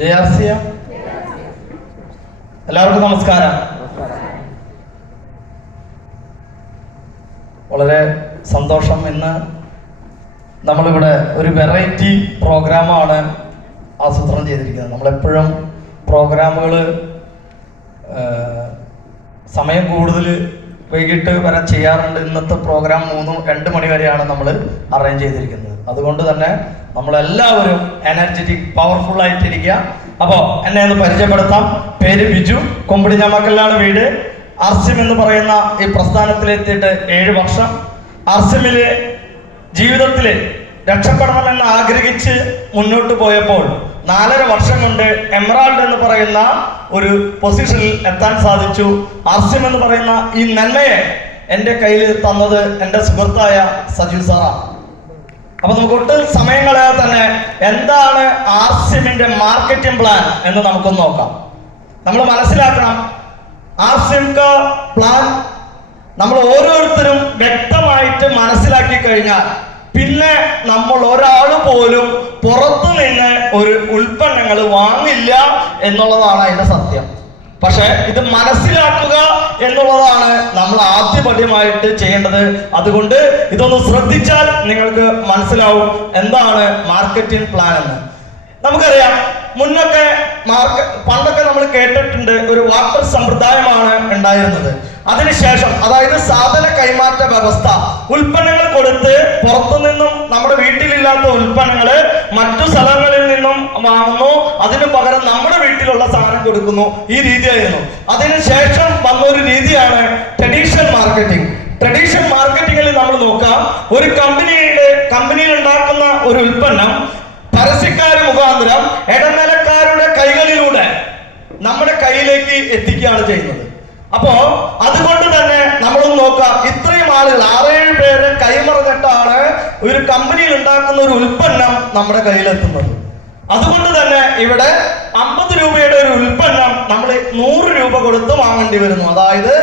ജയാസിയ, എല്ലാവർക്കും നമസ്കാരം. വളരെ സന്തോഷം. ഇന്ന് നമ്മളിവിടെ ഒരു വെറൈറ്റി പ്രോഗ്രാമാണ് ആസൂത്രണം ചെയ്തിരിക്കുന്നത്. നമ്മളെപ്പോഴും പ്രോഗ്രാമുകൾ സമയം കൂടുതൽ വൈകിട്ട് വരെ ചെയ്യാറുണ്ട്. ഇന്നത്തെ പ്രോഗ്രാം 2 മണി വരെയാണ് നമ്മൾ അറേഞ്ച് ചെയ്തിരിക്കുന്നത്. അതുകൊണ്ട് തന്നെ നമ്മളെല്ലാവരും എനർജറ്റിക് പവർഫുൾ ആയിട്ടിരിക്കുക. അപ്പോൾ എന്നെ ഒന്ന് പരിചയപ്പെടുത്താം. പേര് ബിജു, കൊമ്പിടിഞ്ഞാമക്കല്ലാണ് വീട്. ആർസിം എന്ന് പറയുന്ന ഈ പ്രസ്ഥാനത്തിലെത്തിയിട്ട് 7 വർഷം. ആർസിമില് ജീവിതത്തിൽ രക്ഷപ്പെടണമെന്ന് ആഗ്രഹിച്ച് മുന്നോട്ട് പോയപ്പോൾ 4.5 വർഷം കൊണ്ട് എമറാൾഡ് എന്ന് പറയുന്ന ഒരു പൊസിഷനിൽ എത്താൻ സാധിച്ചു. ആർസിം എന്ന് പറയുന്ന ഈ നന്മയെ എൻ്റെ കയ്യിൽ തന്നത് എൻ്റെ സുഹൃത്തായ സജീവ് സാറാണ്. അപ്പൊ നമുക്ക് ഒട്ടും സമയം കളയാതെ തന്നെ എന്താണ് ആർസിമിന്റെ മാർക്കറ്റിംഗ് പ്ലാൻ എന്ന് നമുക്കൊന്ന് നോക്കാം. നമ്മൾ മനസ്സിലാക്കണം, ആർസിം പ്ലാൻ നമ്മൾ ഓരോരുത്തരും വ്യക്തമായിട്ട് മനസ്സിലാക്കി കഴിഞ്ഞാൽ പിന്നെ നമ്മൾ ഒരാൾ പോലും പുറത്തു നിന്ന് ഒരു ഉൽപ്പന്നങ്ങൾ വാങ്ങില്ല എന്നുള്ളതാണ് അതിന്റെ സത്യം. പക്ഷെ ഇത് മനസ്സിലാക്കുക എന്നുള്ളതാണ് നമ്മൾ ആദ്യപടിയായിട്ട് ചെയ്യേണ്ടത്. അതുകൊണ്ട് ഇതൊന്ന് ശ്രദ്ധിച്ചാൽ നിങ്ങൾക്ക് മനസ്സിലാവും എന്താണ് മാർക്കറ്റിംഗ് പ്ലാൻ എന്ന്. നമുക്കറിയാം, മുന്നൊക്കെ പണ്ടൊക്കെ നമ്മൾ കേട്ടിട്ടുണ്ട്, ഒരു വാട്ടർ സമ്പ്രദായമാണ് ഉണ്ടായിരുന്നത്. അതിനുശേഷം, അതായത് സാധന കൈമാറ്റ വ്യവസ്ഥ, ഉൽപ്പന്നങ്ങൾ കൊടുത്ത് പുറത്തുനിന്നും നമ്മുടെ വീട്ടിലില്ലാത്ത ഉൽപ്പന്നങ്ങള് മറ്റു സ്ഥലങ്ങളിൽ നിന്നും വാങ്ങുന്നു, അതിന് പകരം നമ്മുടെ വീട്ടിലുള്ള സാധനം കൊടുക്കുന്നു. ഈ രീതിയായിരുന്നു. അതിനുശേഷം വന്നൊരു രീതിയാണ് ട്രഡീഷണൽ മാർക്കറ്റിംഗ്. ട്രഡീഷണൽ മാർക്കറ്റിംഗിൽ നമ്മൾ നോക്കാം, ഒരു കമ്പനിയിൽ ഉണ്ടാക്കുന്ന ഒരു ഉൽപ്പന്നം പരസ്യക്കാര് മുഖാന്തരം ഇടനിലക്കാരുടെ കൈകളിലൂടെ നമ്മുടെ കയ്യിലേക്ക് എത്തിക്കുകയാണ് ചെയ്യുന്നത്. അപ്പോ അതുകൊണ്ട് തന്നെ നമ്മളൊന്ന് നോക്കാം, ഇത്രയും ആളുകൾ 6-7 പേരെ കൈമറന്നിട്ടാണ് ഒരു കമ്പനിയിൽ ഉണ്ടാക്കുന്ന ഒരു ഉൽപ്പന്നം നമ്മുടെ കയ്യിലെത്തുന്നത്. അതുകൊണ്ട് തന്നെ ഇവിടെ 50 രൂപയുടെ ഒരു ഉൽപ്പന്നം നമ്മൾ 100 രൂപ കൊടുത്ത് വാങ്ങേണ്ടി വരുന്നു. അതായത്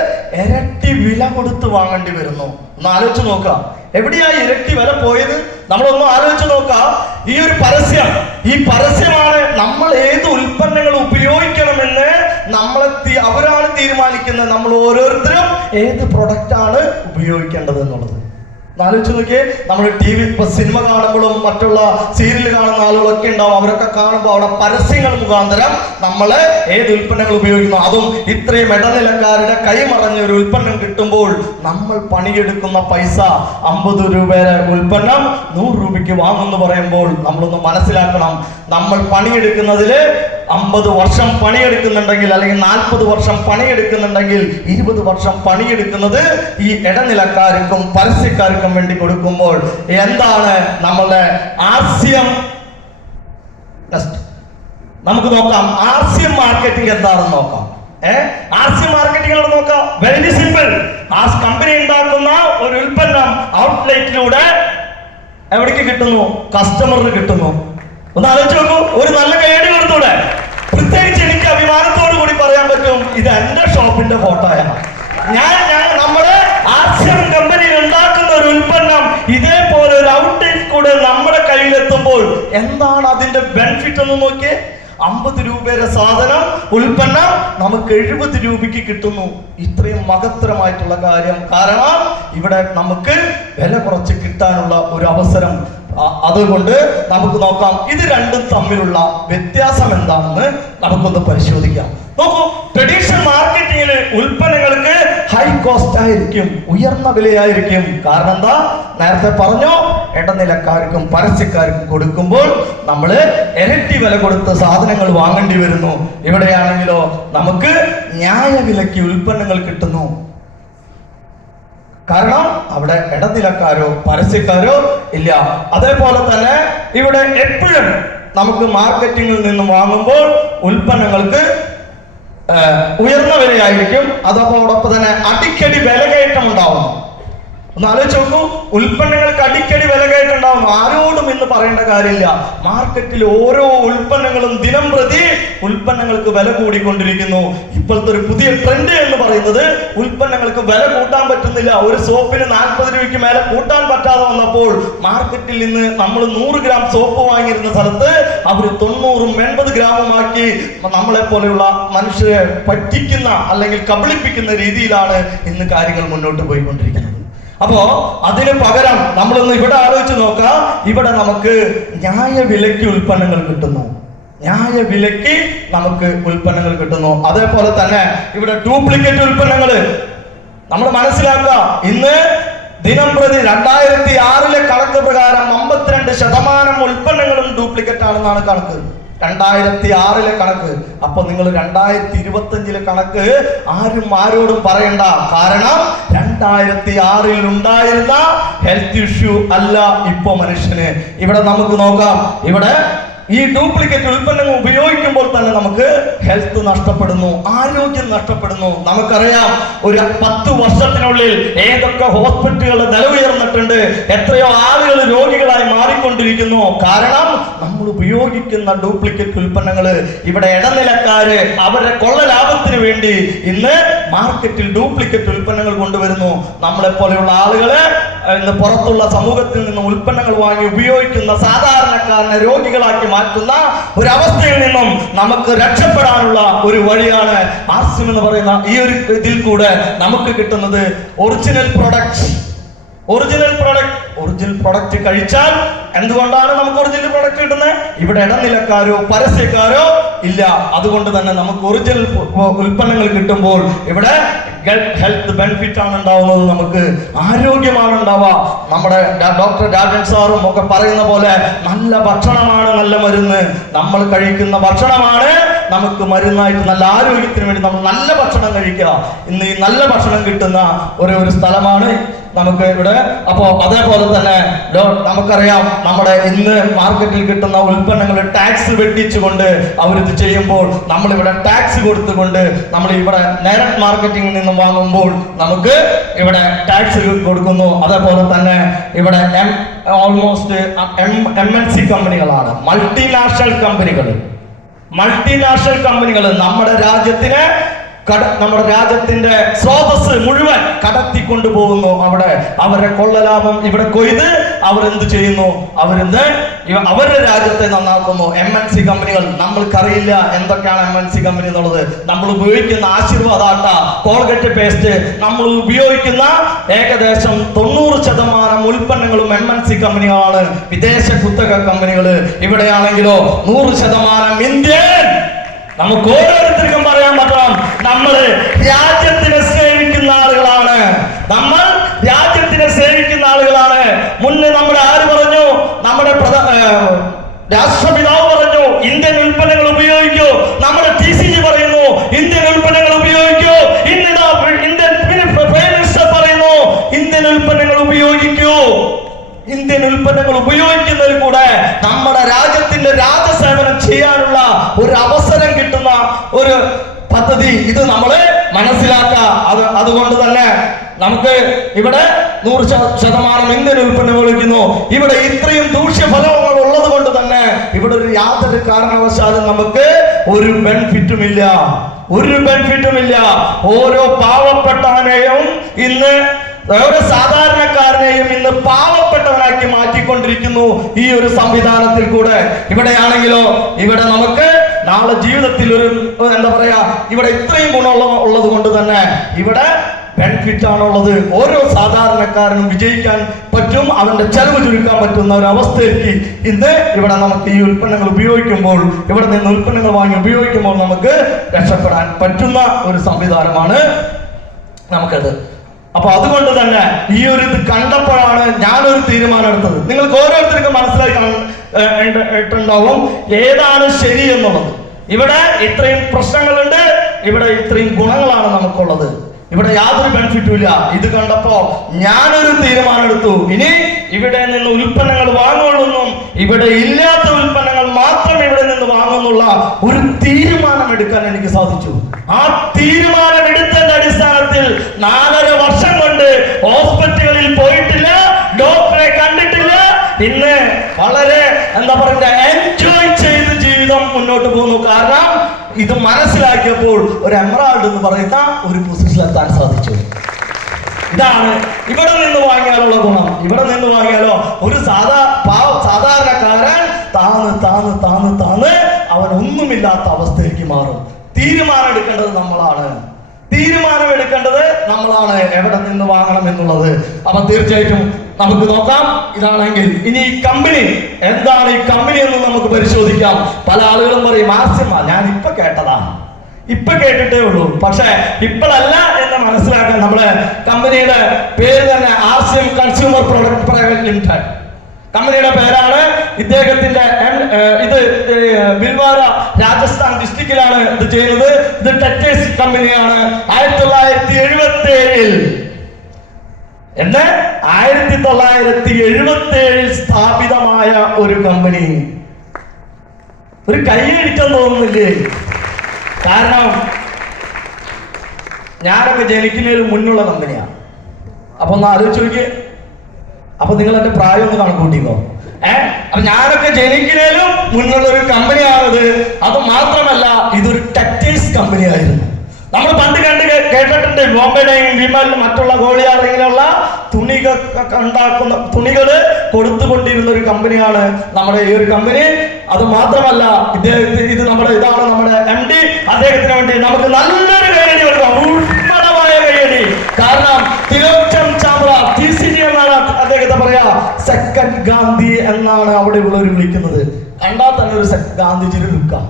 ഇരട്ടി വില കൊടുത്ത് വാങ്ങേണ്ടി വരുന്നു. ഒന്ന് ആലോചിച്ച് നോക്കാം, എവിടെയാ ഇരട്ടി വില പോയത്? നമ്മളൊന്ന് ആലോചിച്ച് നോക്കാം. ഈ ഒരു പരസ്യം, ഈ പരസ്യമാണ് നമ്മൾ ഏത് ഉൽപ്പന്നങ്ങൾ ഉപയോഗിക്കണമെന്ന് അവരാണ് തീരുമാനിക്കുന്നത്. നമ്മൾ ഓരോരുത്തരും ഏത് പ്രൊഡക്റ്റ് ആണ് ഉപയോഗിക്കേണ്ടത് എന്നുള്ളത് ആലോചിച്ച് നോക്കിയേ. നമ്മൾ TV സിനിമ കാണുമ്പോഴും മറ്റുള്ള സീരിയൽ കാണുന്ന ആളുകളൊക്കെ ഉണ്ടാവും. അവരൊക്കെ കാണുമ്പോൾ അവിടെ പരസ്യങ്ങൾ മുഖാന്തരം നമ്മൾ ഏത് ഉൽപ്പന്നങ്ങൾ ഉപയോഗിക്കുന്നു. അതും ഇത്രയും ഇടനിലക്കാരുടെ കൈമറഞ്ഞ ഒരു ഉൽപ്പന്നം കിട്ടുമ്പോൾ നമ്മൾ പണിയെടുക്കുന്ന പൈസ 50 രൂപയുടെ ഉൽപ്പന്നം 100 രൂപയ്ക്ക് വാങ്ങുമെന്ന് പറയുമ്പോൾ നമ്മളൊന്ന് മനസ്സിലാക്കണം, നമ്മൾ പണിയെടുക്കുന്നതിൽ 50 വർഷം പണിയെടുക്കുന്നുണ്ടെങ്കിൽ, അല്ലെങ്കിൽ 40 വർഷം പണിയെടുക്കുന്നുണ്ടെങ്കിൽ, 20 വർഷം പണിയെടുക്കുന്നത് ഈ ഇടനിലക്കാർക്കും പരസ്യക്കാർക്കും വേണ്ടി കൊടുക്കുമ്പോൾ എന്താണ് നമ്മളുടെ ആർസിഎം? നമുക്ക് നോക്കാം ആർസിഎം മാർക്കറ്റിംഗ് എന്താണെന്ന് നോക്കാം. ആർസിഎം മാർക്കറ്റിംഗ് നോക്കാം. Very simple. ആ കമ്പനി ഉണ്ടാക്കുന്ന ഒരു ഉൽപ്പന്നം ഔട്ട്ലെറ്റിലൂടെ എവിടേക്ക് കിട്ടുന്നു? കസ്റ്റമറിന് കിട്ടുന്നു. ഒന്ന് ആലോചിച്ച് നോക്കൂ. ഒരു നല്ല കൈയടി കൊടുത്തൂടെ? പ്രത്യേകിച്ച് എനിക്ക് അഭിമാനത്തോടു കൂടി പറയാൻ പറ്റും, ഇത് എന്റെ ഷോപ്പിന്റെ ഫോട്ടോയാണ്. നമ്മുടെ ആർസിഎം കമ്പനിയിൽ ഉണ്ടാക്കുന്ന ഒരു ഉൽപ്പന്നം ഇതേപോലെ ഒരു ഔട്ട്ലെറ്റ് കൂടെ നമ്മുടെ കയ്യിലെത്തുമ്പോൾ എന്താണ് അതിന്റെ ബെനിഫിറ്റ് എന്ന് നോക്കിയേ. 50 രൂപയുടെ സാധനം ഉൽപ്പന്നം നമുക്ക് 70 രൂപയ്ക്ക് കിട്ടുന്നു. ഇത്രയും മഹത്തരമായിട്ടുള്ള കാര്യം. കാരണം ഇവിടെ നമുക്ക് വില കുറച്ച് കിട്ടാനുള്ള ഒരു അവസരം. അതുകൊണ്ട് നമുക്ക് നോക്കാം, ഇത് രണ്ടും തമ്മിലുള്ള വ്യത്യാസം എന്താണെന്ന് നമുക്കൊന്ന് പരിശോധിക്കാം. നോക്കൂ, ട്രഡീഷണൽ മാർക്കറ്റിംഗിൽ ഉൽപ്പന്നങ്ങൾക്ക് ഹൈ കോസ്റ്റ് ആയിരിക്കും, ഉയർന്ന വിലയായിരിക്കും. കാരണം എന്താ? നേരത്തെ പറഞ്ഞോ, ഇടനിലക്കാർക്കും പരസ്യക്കാർക്കും കൊടുക്കുമ്പോൾ നമ്മൾ ഇരട്ടി വില കൊടുത്ത് സാധനങ്ങൾ വാങ്ങേണ്ടി വരുന്നു. ഇവിടെയാണെങ്കിലോ നമുക്ക് ന്യായവിലയ്ക്ക് ഉൽപ്പന്നങ്ങൾ കിട്ടുന്നു. കാരണം അവിടെ ഇടനിലക്കാരോ പരസ്യക്കാരോ ഇല്ല. അതേപോലെ തന്നെ ഇവിടെ എപ്പോഴും നമുക്ക് മാർക്കറ്റിംഗിൽ നിന്നും വാങ്ങുമ്പോൾ ഉൽപ്പന്നങ്ങൾക്ക് ഉയർന്ന വിലയായിരിക്കും. അതോടൊപ്പം തന്നെ അടിക്കടി വിലകയറ്റം ഉണ്ടാവും. ഒന്ന് ആലോചിച്ച് നോക്കൂ, ഉൽപ്പന്നങ്ങൾക്ക് അടിക്കടി വിലകയറ്റം ഉണ്ടാവും. ആരോടും ഇന്ന് പറയേണ്ട കാര്യമില്ല. മാർക്കറ്റിൽ ഓരോ ഉൽപ്പന്നങ്ങളും ദിനം പ്രതി ഉൽപ്പന്നങ്ങൾക്ക് വില കൂടിക്കൊണ്ടിരിക്കുന്നു. ഇപ്പോഴത്തെ ഒരു പുതിയ ട്രെൻഡ് എന്ന് പറയുന്നത് ഉൽപ്പന്നങ്ങൾക്ക് വില കൂട്ടാൻ പറ്റുന്നില്ല. ഒരു സോപ്പിന് 40 രൂപയ്ക്ക് മേലെ കൂട്ടാൻ പറ്റാതെ വന്നപ്പോൾ മാർക്കറ്റിൽ നിന്ന് നമ്മൾ 100 ഗ്രാം സോപ്പ് വാങ്ങിയിരുന്ന സ്ഥലത്ത് അവർ 90-ഉം 80 ഗ്രാമുമാക്കി നമ്മളെ പോലെയുള്ള മനുഷ്യരെ പറ്റിക്കുന്ന അല്ലെങ്കിൽ കബളിപ്പിക്കുന്ന രീതിയിലാണ് ഇന്ന് കാര്യങ്ങൾ മുന്നോട്ട് പോയിക്കൊണ്ടിരിക്കുന്നത്. അപ്പോ അതിന് പകരം നമ്മളൊന്ന് ഇവിടെ ആലോചിച്ച് നോക്കാം. ഇവിടെ നമുക്ക് ന്യായ വിലയ്ക്ക് ഉൽപ്പന്നങ്ങൾ കിട്ടുന്നു, ന്യായ വിലയ്ക്ക് നമുക്ക് ഉൽപ്പന്നങ്ങൾ കിട്ടുന്നു. അതേപോലെ തന്നെ ഇവിടെ ഡ്യൂപ്ലിക്കേറ്റ് ഉൽപ്പന്നങ്ങൾ നമ്മൾ മനസ്സിലാക്കുക. ഇന്ന് ദിനം പ്രതി 2006 കണക്ക് പ്രകാരം 52% ഉൽപ്പന്നങ്ങളും ഡ്യൂപ്ലിക്കേറ്റ് ആണെന്നാണ് കണക്ക്. 2006 കണക്ക്. അപ്പൊ നിങ്ങൾ 2025 കണക്ക് ആരോടും പറയണ്ട. കാരണം 2006 ഉണ്ടായിരുന്ന ഹെൽത്ത് ഇഷ്യൂ അല്ല ഇപ്പൊ മനുഷ്യന്. ഇവിടെ നമുക്ക് നോക്കാം. ഇവിടെ ഈ ഡ്യൂപ്ലിക്കേറ്റ് ഉൽപ്പന്നങ്ങൾ ഉപയോഗിക്കുമ്പോൾ തന്നെ നമുക്ക് ഹെൽത്ത് നഷ്ടപ്പെടുന്നു, ആരോഗ്യം നഷ്ടപ്പെടുന്നു. നമുക്കറിയാം ഒരു 10 വർഷത്തിനുള്ളിൽ ഏതൊക്കെ ഹോസ്പിറ്റലുകളുടെ നില ഉയർന്നിട്ടുണ്ട്, എത്രയോ ആളുകൾ രോഗികളായി മാറിക്കൊണ്ടിരിക്കുന്നു. കാരണം നമ്മൾ ഉപയോഗിക്കുന്ന ഡ്യൂപ്ലിക്കേറ്റ് ഉൽപ്പന്നങ്ങൾ. ഇവിടെ ഇടനിലക്കാര് അവരുടെ കൊള്ള ലാഭത്തിന് വേണ്ടി ഇന്ന് മാർക്കറ്റിൽ ഡ്യൂപ്ലിക്കേറ്റ് ഉൽപ്പന്നങ്ങൾ കൊണ്ടുവരുന്നു. നമ്മളെ പോലെയുള്ള ആളുകളെ ഇന്ന് പുറത്തുള്ള സമൂഹത്തിൽ നിന്ന് ഉൽപ്പന്നങ്ങൾ വാങ്ങി ഉപയോഗിക്കുന്ന സാധാരണക്കാരനെ രോഗികളാക്കി മാറ്റുന്ന ഒരു അവസ്ഥയിൽ നിന്നും നമുക്ക് രക്ഷപ്പെടാനുള്ള ഒരു വഴിയാണ് ആർസിം എന്ന് പറയുന്ന ഈ ഒരു ഇതിൽ കൂടെ നമുക്ക് കിട്ടുന്നത് ഒറിജിനൽ പ്രൊഡക്റ്റ്. ഒറിജിനൽ പ്രൊഡക്റ്റ് കഴിച്ചാൽ എന്തുകൊണ്ടാണ് നമുക്ക് ഒറിജിനൽ പ്രൊഡക്റ്റ് കിട്ടുന്നത്? ഇവിടെ ഇടനിലക്കാരോ പരസ്യക്കാരോ ഇല്ല. അതുകൊണ്ട് തന്നെ നമുക്ക് ഒറിജിനൽ ഉൽപ്പന്നങ്ങൾ കിട്ടുമ്പോൾ ഇവിടെ ഹെൽത്ത് ബെനിഫിറ്റ് ആണ് ഉണ്ടാവുന്നത്, നമുക്ക് ആരോഗ്യമാണ് ഉണ്ടാവുക. നമ്മുടെ ഡോക്ടർ രാജൻ സാറും ഒക്കെ പറയുന്ന പോലെ നല്ല ഭക്ഷണമാണ് നല്ല മരുന്ന്. നമ്മൾ കഴിക്കുന്ന ഭക്ഷണമാണ് നമുക്ക് മരുന്നായിട്ട്. നല്ല ആരോഗ്യത്തിന് വേണ്ടി നമ്മൾ നല്ല ഭക്ഷണം കഴിക്കുക. ഇന്ന് ഈ നല്ല ഭക്ഷണം കിട്ടുന്ന ഒരു സ്ഥലമാണ് നമുക്ക് ഇവിടെ. അപ്പോ അതേപോലെ തന്നെ നമുക്കറിയാം നമ്മുടെ ഇന്ന് മാർക്കറ്റിൽ കിട്ടുന്ന ഉൽപ്പന്നങ്ങൾ ടാക്സ് വെട്ടിച്ചുകൊണ്ട് അവരിത് ചെയ്യുമ്പോൾ നമ്മളിവിടെ ടാക്സ് കൊടുത്തുകൊണ്ട് നമ്മൾ ഇവിടെ ഡയറക്ട് മാർക്കറ്റിംഗിൽ നിന്നും വാങ്ങുമ്പോൾ നമുക്ക് ഇവിടെ ടാക്സ് കൊടുക്കുന്നു. അതേപോലെ തന്നെ ഇവിടെ ഓൾമോസ്റ്റ് MNC കമ്പനികളാണ്, മൾട്ടിനാഷണൽ കമ്പനികൾ നമ്മുടെ രാജ്യത്തിന്റെ സ്രോതസ് മുഴുവൻ കടത്തിക്കൊണ്ടുപോകുന്നു. അവിടെ അവരുടെ കൊള്ളലാഭം ഇവിടെ കൊയ്ത് അവരെന്ത് ചെയ്യുന്നു? അവരുടെ രാജ്യത്തെ നന്നാക്കുന്നു. MNC കമ്പനികൾ, നമ്മൾക്കറിയില്ല എന്തൊക്കെയാണ് MNC കമ്പനി എന്നുള്ളത്. നമ്മൾ ഉപയോഗിക്കുന്ന ആശീർവാദ് ആട്ട, കോൾഗേറ്റ് പേസ്റ്റ്, നമ്മൾ ഉപയോഗിക്കുന്ന ഏകദേശം 90% ഉൽപ്പന്നങ്ങളും MNC കമ്പനികളാണ്, വിദേശ കുത്തക കമ്പനികൾ. ഇവിടെയാണെങ്കിലോ 100% ഇന്ത്യൻ. നമുക്ക് ഓരോരുത്തർക്കും പറയാൻ പറ്റണം, നമ്മൾ രാജ്യത്തിനെ സേവിക്കുന്ന ആളുകളാണ്. മുന്നേ നമ്മുടെ ആര് പറഞ്ഞു? നമ്മുടെ രാഷ്ട്രപിതാവ് പറഞ്ഞു ഇന്ത്യൻ ഉൽപ്പന്നങ്ങൾ ഉപയോഗിക്കൂ. നമ്മുടെ TCG പറയുന്നു ഇന്ത്യൻ ഉൽപ്പന്നങ്ങൾ ഉപയോഗിക്കൂ. ഇന്നിതാ ഇന്ത്യൻ പ്രൈം മിനിസ്റ്റർ പറയുന്നു ഇന്ത്യൻ ഉൽപ്പന്നങ്ങൾ ഉപയോഗിക്കൂ. ഇന്ത്യൻ ഉൽപ്പന്നങ്ങൾ ഉപയോഗിക്കുന്നതിൽ കൂടെ നമ്മുടെ രാജ്യത്തിന്റെ രാജസേവനം ചെയ്യാനുള്ള ഒരു അവസരം കിട്ടുന്ന ഒരു പദ്ധതി ഇത് നമ്മള് മനസ്സിലാക്കുക. അതുകൊണ്ട് തന്നെ നമുക്ക് ഇവിടെ 100% ഇന്ത്യൻ ഉൽപ്പന്നങ്ങൾ ഉപയോഗിക്കുന്നു. ഇവിടെ ഇത്രയും ദൂഷ്യഫലങ്ങൾ ഉള്ളത് കൊണ്ട് തന്നെ ഇവിടെ യാതൊരു കാരണവശാലും നമുക്ക് ഒരു ബെനിഫിറ്റും ഇല്ല. ഓരോ പാവപ്പെട്ടവനെയും ഇന്ന് ഓരോ സാധാരണക്കാരനെയും ഇന്ന് പാവപ്പെട്ടവനാക്കി മാറ്റിക്കൊണ്ടിരിക്കുന്നു ഈ ഒരു സംവിധാനത്തിൽ കൂടെ. ഇവിടെയാണെങ്കിലോ ഇവിടെ നമുക്ക് നാളെ ജീവിതത്തിൽ ഒരു ഇവിടെ ഇത്രയും ഗുണമുള്ളത് കൊണ്ട് തന്നെ ഇവിടെ ബെനിഫിറ്റ് ആണുള്ളത്. ഓരോ സാധാരണക്കാരനും വിജയിക്കാൻ പറ്റും, അവന്റെ ചെലവ് ചുരുക്കാൻ പറ്റുന്ന ഒരു അവസ്ഥയിലേക്ക് ഇന്ന് ഇവിടെ നമുക്ക് ഈ ഉൽപ്പന്നങ്ങൾ ഉപയോഗിക്കുമ്പോൾ, ഇവിടെ നിന്ന് ഉൽപ്പന്നങ്ങൾ വാങ്ങി ഉപയോഗിക്കുമ്പോൾ നമുക്ക് രക്ഷപ്പെടാൻ പറ്റുന്ന ഒരു സംവിധാനമാണ് നമുക്കത്. അപ്പൊ അതുകൊണ്ട് തന്നെ ഈ ഒരു ഇത് കണ്ടപ്പോഴാണ് ഞാനൊരു തീരുമാനം എടുത്തത്. നിങ്ങൾക്ക് ഓരോരുത്തർക്കും മനസ്സിലായിട്ടുണ്ടാവും ഏതാണ് ശരി എന്നുള്ളത്. ഇവിടെ ഇത്രയും പ്രശ്നങ്ങളുണ്ട്, ഇവിടെ ഇത്രയും ഗുണങ്ങളാണ് നമുക്കുള്ളത്, ഇവിടെ യാതൊരു ബെനിഫിറ്റും ഇല്ല. ഇത് കണ്ടപ്പോ ഞാനൊരു തീരുമാനം എടുത്തു. ഇനി ഇവിടെ നിന്ന് ഉൽപ്പന്നങ്ങൾ വാങ്ങുള്ളൂന്നും ഇവിടെ ഇല്ലാത്ത ഉൽപ്പന്നങ്ങൾ മാത്രം ഇവിടെ നിന്ന് വാങ്ങുന്നുള്ള ഒരു തീരുമാനം എടുക്കാൻ എനിക്ക് സാധിച്ചു. ആ തീരുമാനം എടുത്തതിന്റെ അടിസ്ഥാനത്തിൽ 4.5 വർഷം കൊണ്ട് ഹോസ്പിറ്റലുകളിൽ പോയിട്ടില്ല, ഡോക്ടറെ കണ്ടിട്ടില്ല. ഇന്ന് വളരെ എൻജോയ് ചെയ്ത് ജീവിതം മുന്നോട്ട് പോകുന്നു. കാരണം ഇത് മനസ്സിലാക്കിയപ്പോൾ ഒരു എമറാൾഡ് എന്ന് പറയുന്ന ഒരു പൊസിഷനിലെത്താൻ സാധിച്ചു. ഇതാണ് ഇവിടെ നിന്ന് വാങ്ങിയാലുള്ള ഗുണം. ഇവിടെ നിന്ന് വാങ്ങിയാലോ ഒരു സാധാരണക്കാരൻ താന്ന് താന്ന് താന്ന് താന്ന് അവൻ ഒന്നുമില്ലാത്ത അവസ്ഥയിലേക്ക് മാറും. തീരുമാനം എടുക്കേണ്ടത് നമ്മളാണ്. എവിടെ നിന്ന് വാങ്ങണം എന്നുള്ളത്. അപ്പൊ തീർച്ചയായിട്ടും നമുക്ക് നോക്കാം. ഇതാണെങ്കിൽ ഇനി ഈ കമ്പനി എന്താണ്, ഈ കമ്പനി എന്ന് നമുക്ക് പരിശോധിക്കാം. പല ആളുകളും പറയും ആസിമ ഞാൻ ഇപ്പൊ കേട്ടിട്ടേ ഉള്ളൂ. പക്ഷെ ഇപ്പോഴല്ല എന്ന് മനസ്സിലാക്കാൻ നമ്മളെ കമ്പനിയുടെ പേര് തന്നെ RCM consumer product private limited കമ്പനിയുടെ പേരാണ്. ഇദ്ദേഹത്തിന്റെ ഇത് ബിൽവാര രാജസ്ഥാൻ ഡിസ്ട്രിക്റ്റിലാണ് ഇത് ചെയ്യുന്നത്. ഇത് ടെക്സ്റ്റൈൽസ് കമ്പനിയാണ്. 1977 സ്ഥാപിതമായ ഒരു കമ്പനി. ഒരു കൈയടിക്കാൻ തോന്നുന്നില്ലേ? കാരണം ഞാനൊക്കെ ജനിക്കുന്നതിന് മുന്നുള്ള കമ്പനിയാണ്. അപ്പൊ ഒന്ന് ആലോചിച്ച് നോക്കിയേ. അപ്പൊ നിങ്ങൾ എന്റെ പ്രായം ഒന്ന് കണക്കൂട്ടിക്കോ. അപ്പൊ ഞാനൊക്കെ ജനിക്കുന്നതിലും മുന്നുള്ള ഒരു കമ്പനിയാണത്. അത് മാത്രമല്ല ഇതൊരു ടെക്സ്റ്റൈൽസ് കമ്പനിയായിരുന്നു. നമ്മൾ പണ്ട് കേട്ടിട്ടുണ്ട് ബോംബെ ഡൈയിങ്, വിമൽ, മറ്റുള്ള ഗോളിയാർ ഇങ്ങനെയുള്ള തുണികള് കൊടുത്തുകൊണ്ടിരുന്ന ഒരു കമ്പനിയാണ് നമ്മുടെ ഈ ഒരു കമ്പനി. അത് മാത്രമല്ല ഇതാണ് നമ്മുടെ MD. അദ്ദേഹത്തിന് വേണ്ടി നമുക്ക് നല്ലൊരു കൈയടി കൊടുക്കാം, ഊഷ്മളമായ കൈയടി. കാരണം തിലോത്തം ചാവ്ല TCG എന്നാണ് അദ്ദേഹത്തെ പറയാ. സെക്കൻഡ് ഗാന്ധി എന്നാണ് അവിടെ ഉള്ളവർ വിളിക്കുന്നത്. കണ്ടാൽ തന്നെ ഒരു ഗാന്ധിജിയുടെ ലുക്കാണ്.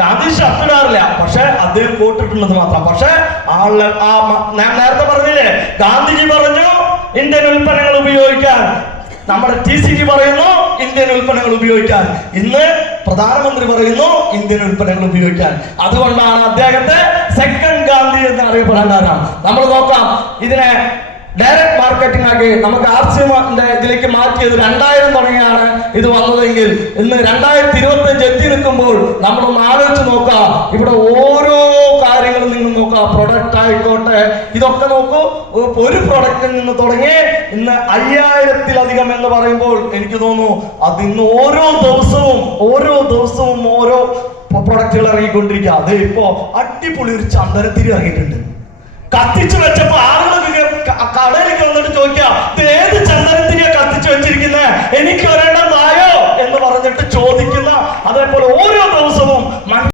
ഗാന്ധി ഷർട്ട് ഇടാറില്ല, പക്ഷെ അദ്ദേഹം കോട്ടിട്ടുള്ളത് മാത്രം. പക്ഷെ ഞാൻ നേരത്തെ പറഞ്ഞില്ലേ, ഗാന്ധിജി പറഞ്ഞു ഇന്ത്യൻ ഉൽപ്പന്നങ്ങൾ ഉപയോഗിക്കാൻ, നമ്മുടെ TCG പറയുന്നു ഇന്ത്യൻ ഉൽപ്പന്നങ്ങൾ ഉപയോഗിക്കാൻ, ഇന്ന് പ്രധാനമന്ത്രി പറയുന്നു ഇന്ത്യൻ ഉൽപ്പന്നങ്ങൾ ഉപയോഗിക്കാൻ. അതുകൊണ്ടാണ് അദ്ദേഹത്തെ സെക്കൻഡ് ഗാന്ധി എന്ന് അറിയപ്പെടാൻ കാരണം. നമ്മൾ നോക്കാം, ഇതിനെ ഡയറക്ട് മാർക്കറ്റിംഗ് ആക്കി നമുക്ക് ആർസിഎമ്മിന്റെ ഇതിലേക്ക് മാറ്റിയത് 2000 തുടങ്ങിയാണ് ഇത് വന്നതെങ്കിൽ ഇന്ന് 2025 എത്തി നിൽക്കുമ്പോൾ നമ്മളൊന്ന് ആലോചിച്ച് നോക്കാം. ഇവിടെ ഓരോ കാര്യങ്ങളും നിങ്ങൾ നോക്കാം. പ്രൊഡക്റ്റ് ആയിക്കോട്ടെ, ഇതൊക്കെ നോക്കൂ. ഒരു പ്രൊഡക്റ്റിൽ നിന്ന് തുടങ്ങി ഇന്ന് 5000-ലധികം എന്ന് പറയുമ്പോൾ എനിക്ക് തോന്നുന്നു അത് ഇന്ന് ഓരോ ദിവസവും ഓരോ പ്രൊഡക്റ്റുകൾ ഇറങ്ങിക്കൊണ്ടിരിക്കുക. അത് ഇപ്പോ അടിപൊളി ഒരു ചന്ദനത്തിരി ഇറങ്ങിയിട്ടുണ്ട്. കത്തിച്ചു വെച്ചപ്പോ ആളുകൾ കടയിലേക്ക് വന്നിട്ട് ചോദിക്കാം, ഇത്